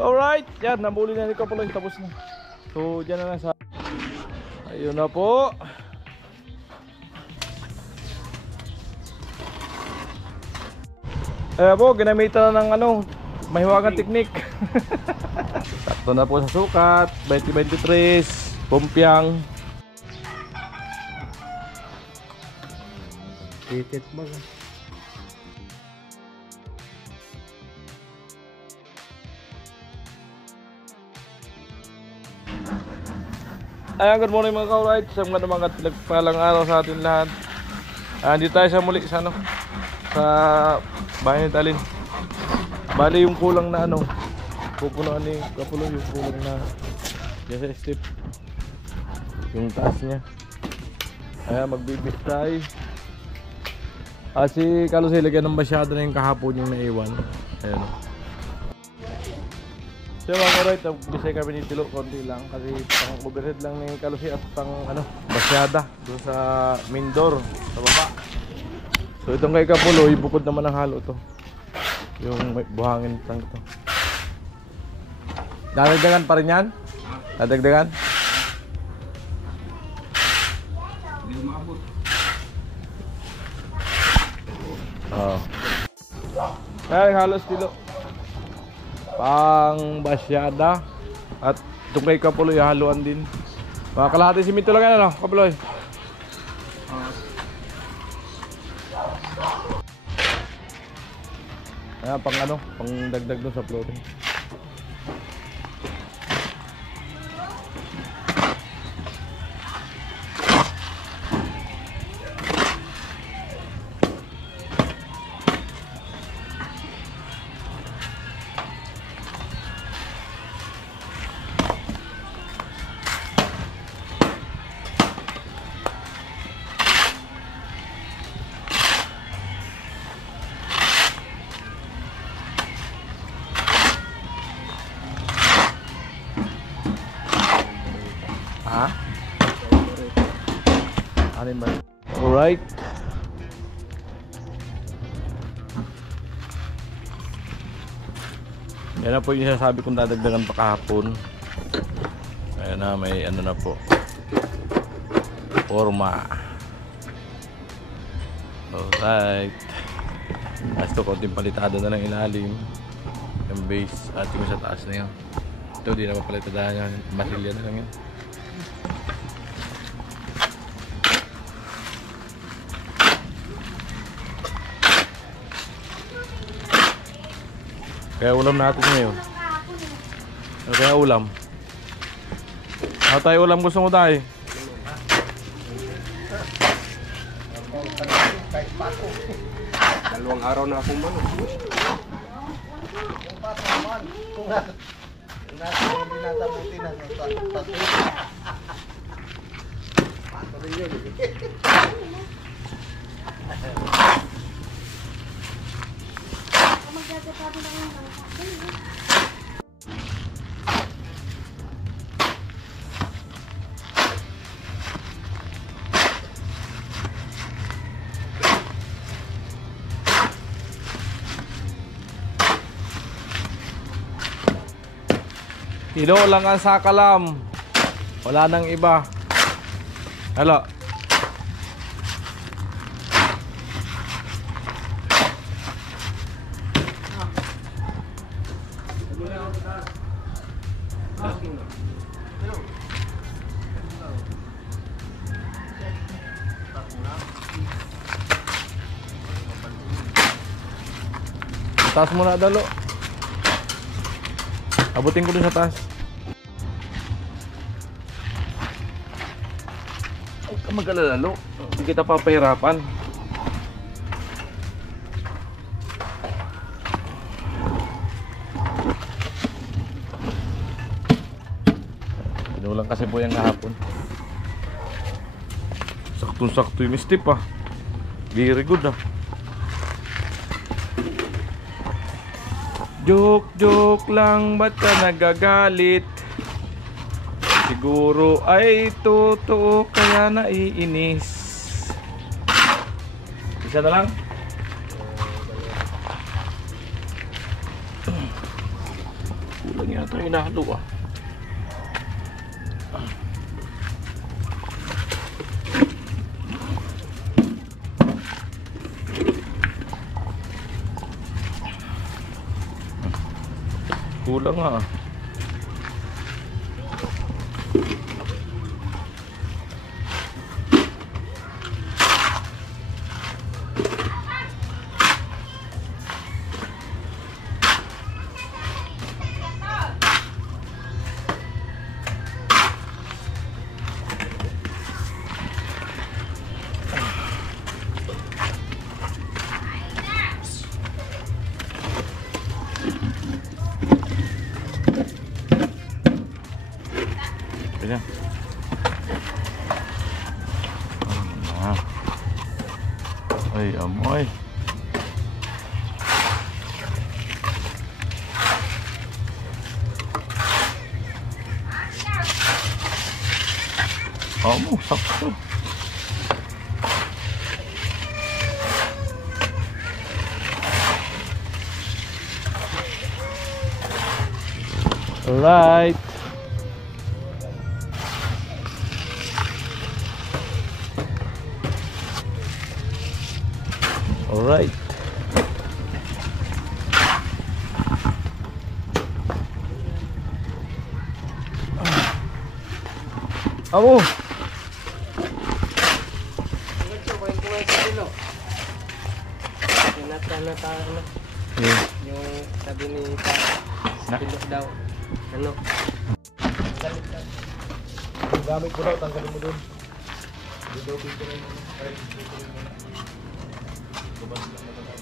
Alright, yan, nabuli na ni Kapuloy, tapos na. So, dyan na lang sa... Ayun na po. Ayan po, ginamitan na ng ano, mahiwagang teknik. Sakto na po sa sukat, 2023, pumpyang. Titit mo. Ayan, good morning mga ka-alright. Sa mga pinagpalang araw sa atin lahat. Dito tayo sa muli sa ano, sa bahay ni Talin. Bali yung kulang na ano, pupunuan ni Kapuloy yung kulang na sa step, yung taas niya. Ayan, magbibit tayo. Si Carlos ilagyan ng masyado na yung kahapon yung naiwan. Ayan. So mga ka-alright, bisay kami ni Tilo, konti lang kasi pang overhead lang ni Carlos at pang ano, basyada doon sa main door sa baba. So itong kay Kapuloy, bukod naman ang halo to. Yung may buhangin lang ito. Dadagdagan pa rin yan? Dadagdagan? Hindi maabot. Oo. Ay, halos Tilo. Pang basyada. At itong kay Kapuloy, haluan din. Mga kalahati simento lang yan, ano, Kapuloy? Ayan, pang ano, pang dagdag doon sa flooring. Alright. Yan na po yung sinasabi kong dadagdagan pa kahapon. Ayan na, may ano na po, forma. Alright. Basta konting palitado na ng ilalim, yung base at yung sa taas na yun. Ito di na mapalitadahan yan, masilya na lang yun. Kaya ulam natin ngayon. Kaya ulam. Tayo ulam gusto mo tayo? Dalawang araw na akong manok. Kung nasa hindi nasabuti na sa tatlo. Pato rin yun. Tilo lang ang sakalam. Wala nang iba. Hello. Taas muna dalo. Abutin ko dun sa taas. Huwag ka mag-alala, lo. Hindi kita papahirapan. Pinulang kasi po yung kahapon. Saktong-sakto yung step ah. Very good ah. Joke lang, ba't ka nagagalit? Siguro ay totoo kaya naiinis. Isa na lang. lang yata hinalo ah. Kulang ah. Ganyan. Ay, amoy. Amo, sakto. Alright. Alright. Amo. Yeah. Yung sabi ni Pilot daw, ano? Yung gamit ko daw, tanggalin mo doon. Hindi daw dito na yun. Ay, dito na yun. Gabas lang na tayo.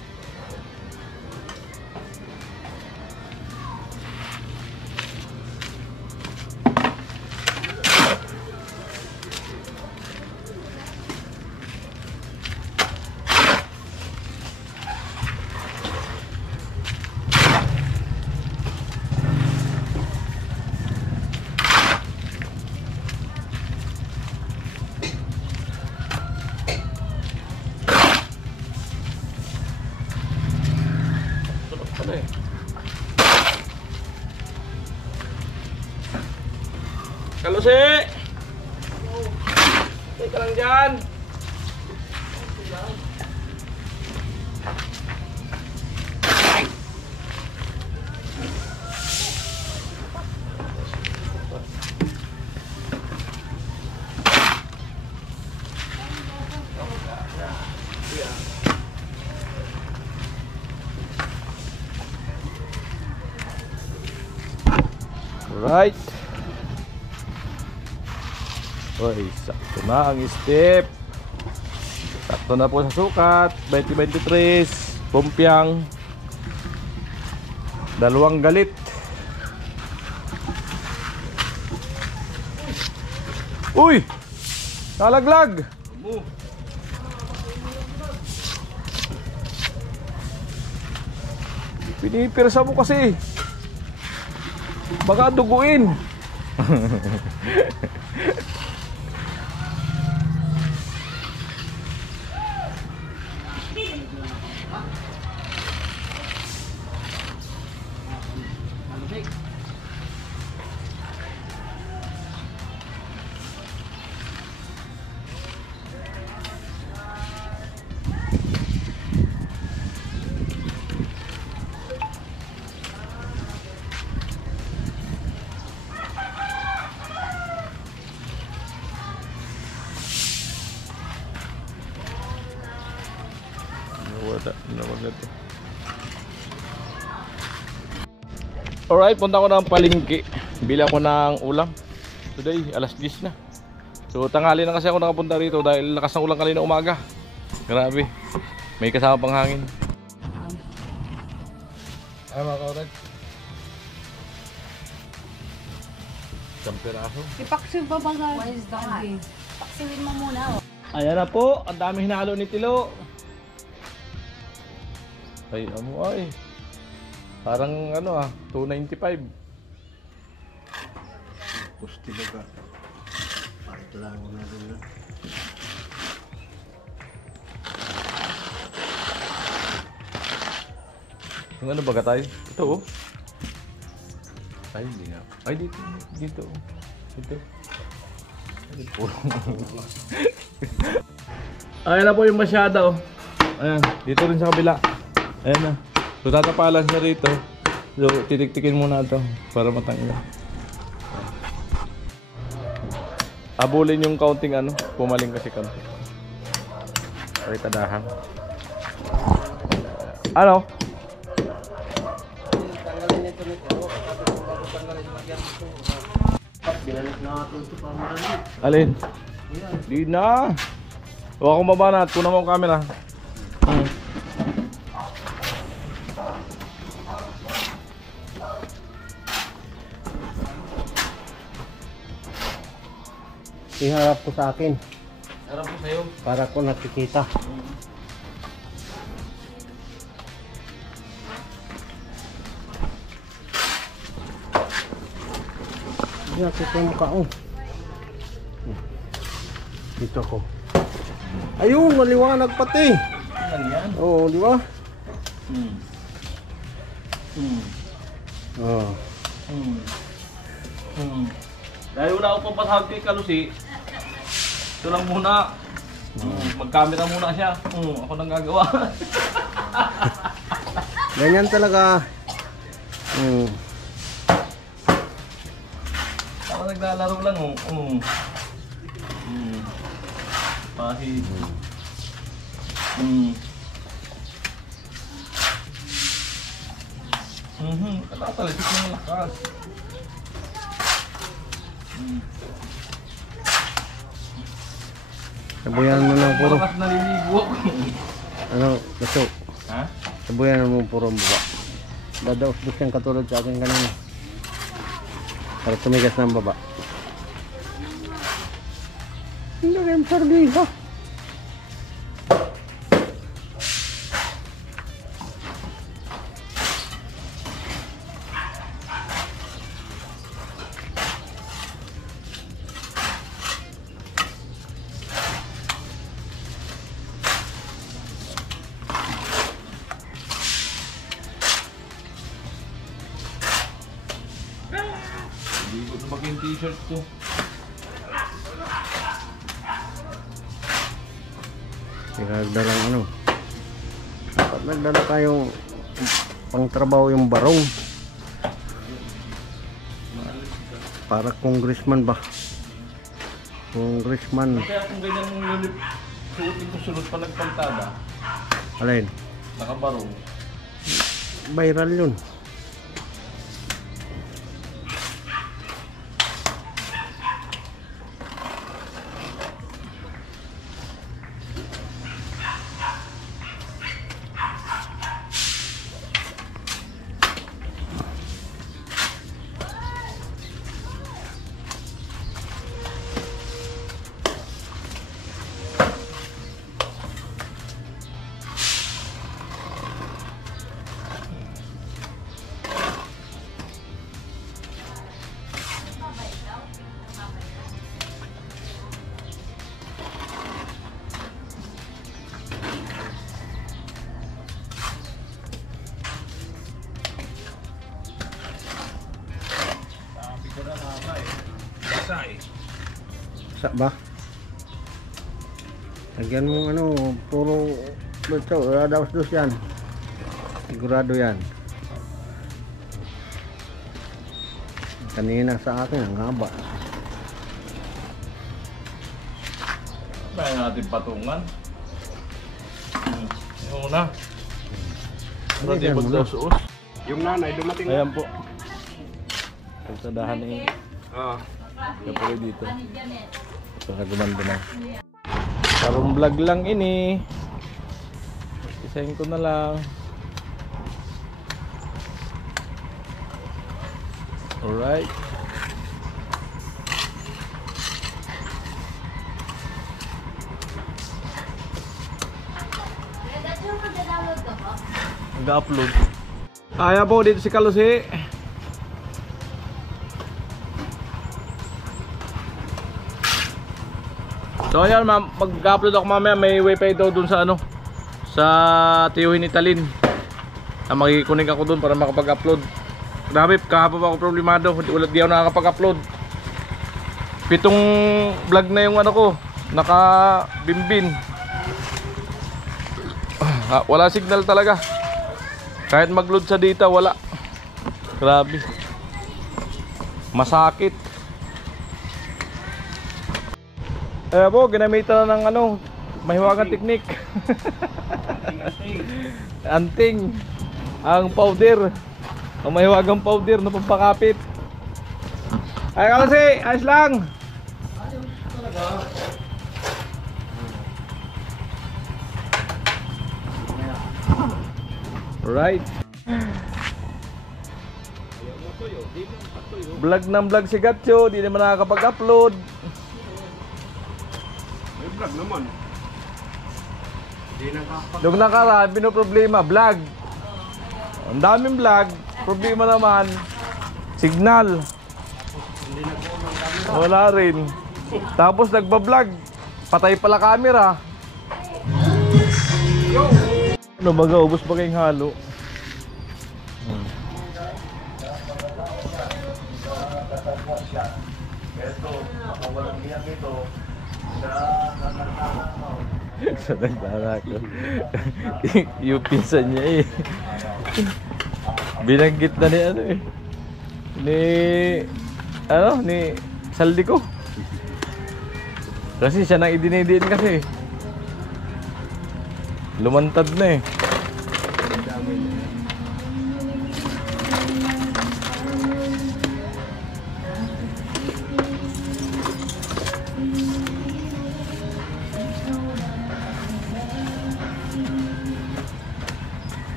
Ano eh? Kalusi! Teka lang dyan! Right. Oy, sakto na ang step. Sakto na po sa sukat. 2023. Pumpiang. Dalawang galit. Uy! Nalaglag! Pinipirsa mo kasi. Baka duguin. Nawala to. Alright, punta ko ng palengke. Bili ako ng ulam. Today, alas 10 na. So, tanghali na kasi ako nakapunta rito dahil lakas ng ulan kanina umaga. Grabe. May kasama pang hangin. Ay, mga kaurat. Isang piraso. Ipaksin pa ba nga? Why is that? Paksiwin mo muna. Ayan na po. Ang dami hinalo ni Tilo. Ay, amo ay. Parang ano ah, 295. Pusti na ka. Part lang na rin. Yung ano baga tayo? Ito oh. Ay, hindi nga. Ay, dito. Dito. Dito. Dito. Ayan na po yung masyada, oh. Ayan, dito rin sa kabila. Ayan na. So, tatapalan siya rito. So, titik-tikin muna ito para matanggal. Abulin yung counting ano, pumaling kasi counting. Ay, tadahan. Ano? Tanggalin ito nito. Bago tanggalin yung magyang ito. Binalik na natin ito para marami. Alin? Di na. Huwag akong baba na at kuna mo ang camera. Iharap ko sa akin Harap ko sa'yo. para ko nakikita. Hindi nakita yung mukha ko. Dito ko. Ayun, maliwanag pati. Ano yan? Oo, di ba? Hmm. Hmm. Oo. Hmm. Hmm. Dahil wala akong papasahag kay Kalusi, ito lang muna. Mag-camera muna siya. Ako nang gagawa. Ganyan talaga. Ako naglalaro lang. Pahit. Katatalikit ng lakas. Sabuyan mo na puro. Lakas naliligo ako. Ano, gusto. Ha? Sabuyan mo puro baba. Dadaos-dos yan katulad sa akin kanina. Para tumigas ng baba. Hindi kayo sardiha. Hindi ko na maging t-shirt ko. Nagdalang ano. Dapat nagdala tayong pangtrabaho yung barong. Para congressman ba? Congressman. Kaya kung ganyan mong unit, suotin ko sunod pa nagpantada, Alin? nakabarong. Viral yun. Sa ba? Lagyan mo ano, puro ito, daos-dos yan. Sigurado yan. Kanina sa akin, ang haba. Kaya natin patungan. Yung una. Para di Lagyan mo na. magdasuos. Yung nanay dumating. Ayan po. Pagsadahan ni Kapoy dito. Para gumanda na. Karong vlog lang ini. Isahin ko na lang. Alright. Nag-upload. Kaya po dito si Kalusi. So ayan, mag-upload ako mamaya. May wifi daw dun sa ano, sa tiyuhin ni Talin. Makikikunig ako dun para makapag-upload. Grabe, kahapon ako problemado. Di ako nakakapag-upload. 7 vlog na yung ano ko, naka-bimbin. Wala signal talaga. Kahit mag-load sa data, wala. Grabe. Masakit. Po, ginamitan na ng ano, mahiwagang teknik. Anting. Ang powder. Ang mahiwagang powder na pampakapit. Ay kasi, ayos lang. Right. Vlog ng vlog si Gatcho, di naman nakakapag-upload. May vlog naman. Nung nakaraan, pinoproblema, vlog. Ang daming vlog, problema naman, signal. Wala rin. Tapos nagba-vlog, patay pala camera. Ano baga, ubos ba kayong halo? Sa nagdara ko. Yung pinsan niya eh. Binanggit na ni ano eh. Ni Saldi ko. Kasi siya nang idinidiin kasi. Lumantad na eh.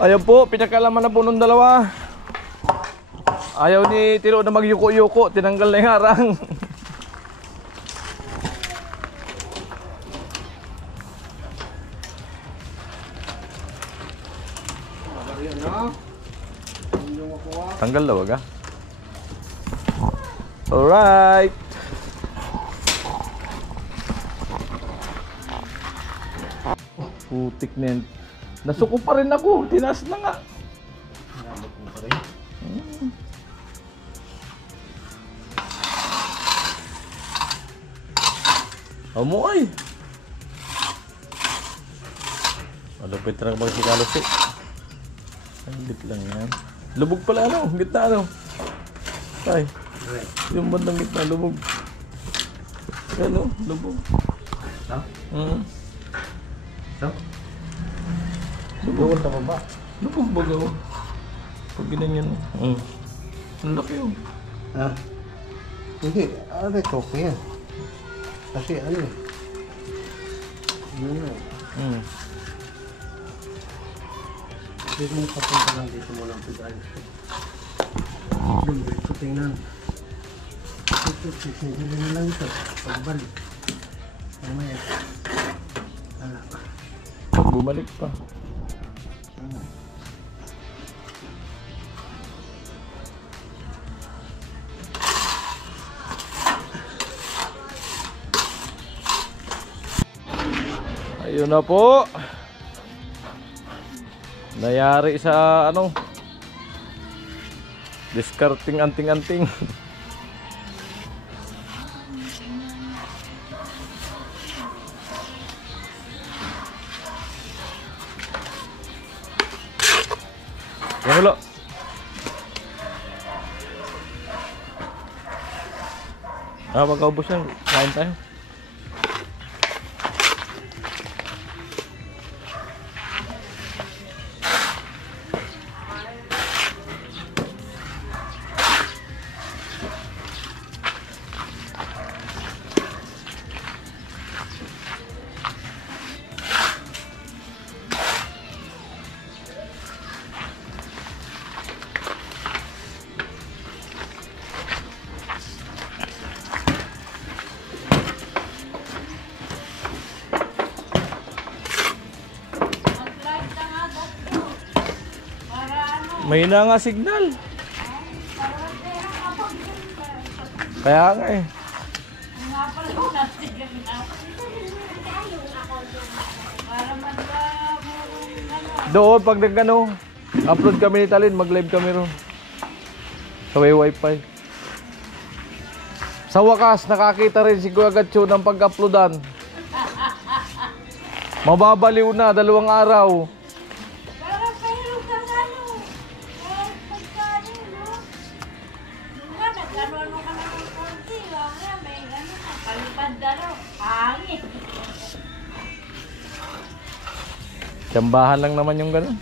Ayan po, pinakalaman na po nung dalawa. Ayaw ni Tiro na magyuko-yuko, tinanggal na yung harang. Tanggal daw aga. Alright. Putik na yan. Nasuko pa rin ako, tinaas na nga. Amoy. Malupit na kapag si Carlos eh. Ang lit lang yan. Lubog pala ano, gitna ano. Ay, yung bandang gitna, lubog. Ano, lubog. Ha? So? Lubog na pa ba? Lubog ba gaw? Pag ginanyan. Ang laki yun. Ah. Hindi, ano ito ko yan. Kasi ano eh. Yun yun. Pwede mong papunta lang dito muna ang pag-ayos ko. Doon, dito tingnan. Ito, hindi na lang ito. Pagbalik. Mamaya. Ala. Bumalik pa. Ayun na po. Nayari sa ano, discarding anting-anting. Yan ulo. Pagkaubos yan, kain tayo. May na nga signal. Kaya nga eh. Doon pag nagano, upload kami ni Talin, mag-live kami ron. Sa may wifi. Sa wakas, nakakita rin si Kuya Gatcho ng pag-uploadan. Mababaliw na, 2 araw. Tsambahan lang naman yung gano'n.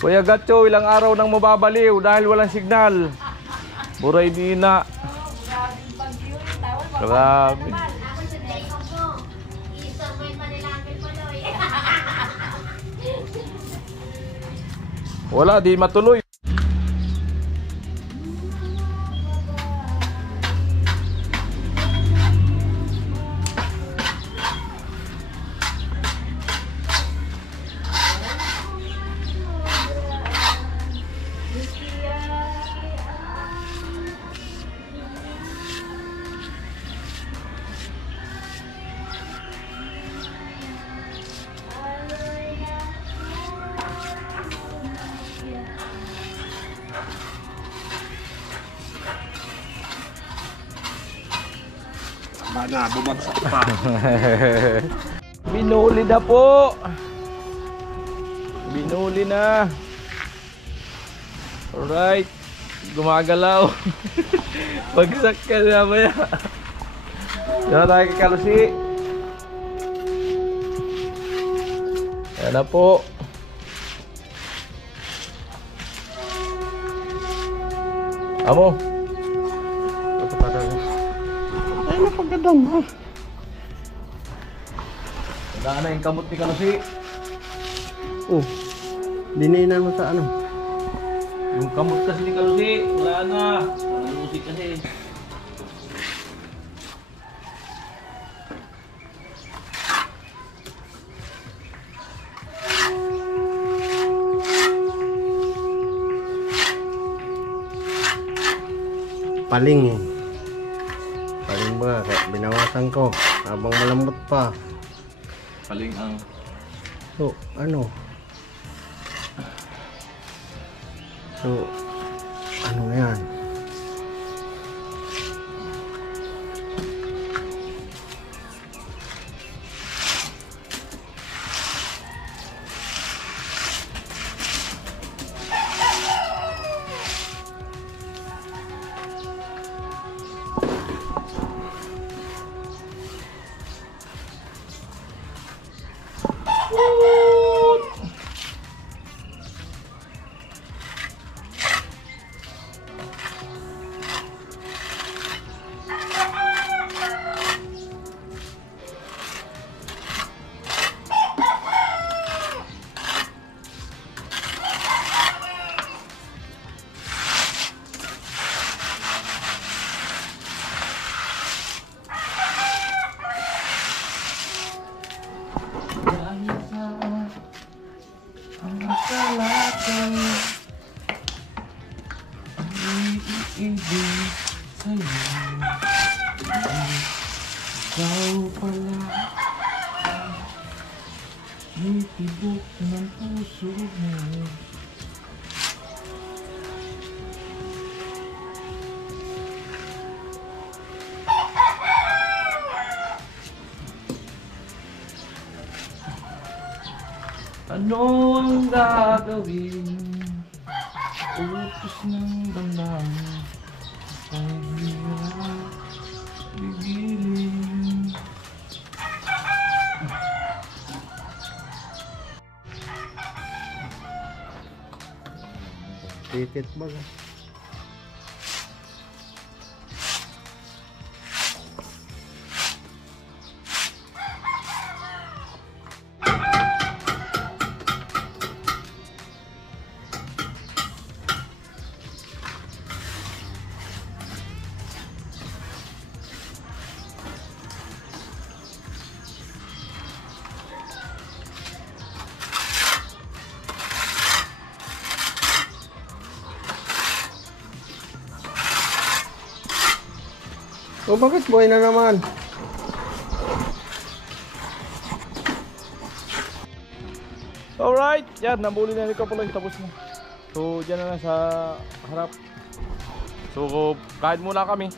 Kuya Gatcho, ilang araw nang mababaliw dahil walang signal. Buray di na. Grabe. Wala, di matuloy. Bana, bumagsak pa. Binuli na po. Binuli na. Alright. Gumagalaw. Bagsak ka na maya. Diyan tayo kay Kalusi. Ayan na po. Amo. Ay, napagandang ha. Wala na yung kamot ni Kalusi. Oh, dininan mo sa ano? Yung kamot kasi ni Kalusi. Wala na. Kalusi kasi. Paling eh. Paling ba? Kaya binawasan ko habang malambot pa. Paling ang So, ano? So, ano yan? Ikaw pala may tibok ng puso mo. Ano ang gagawin? Utos ng damdamin ay hirap bigilin. Titit ba? O bakit buhay na naman? Alright, yan, nabuli na ni Kapuloy, tapos na. So, dyan na lang sa harap. So, kain muna kami.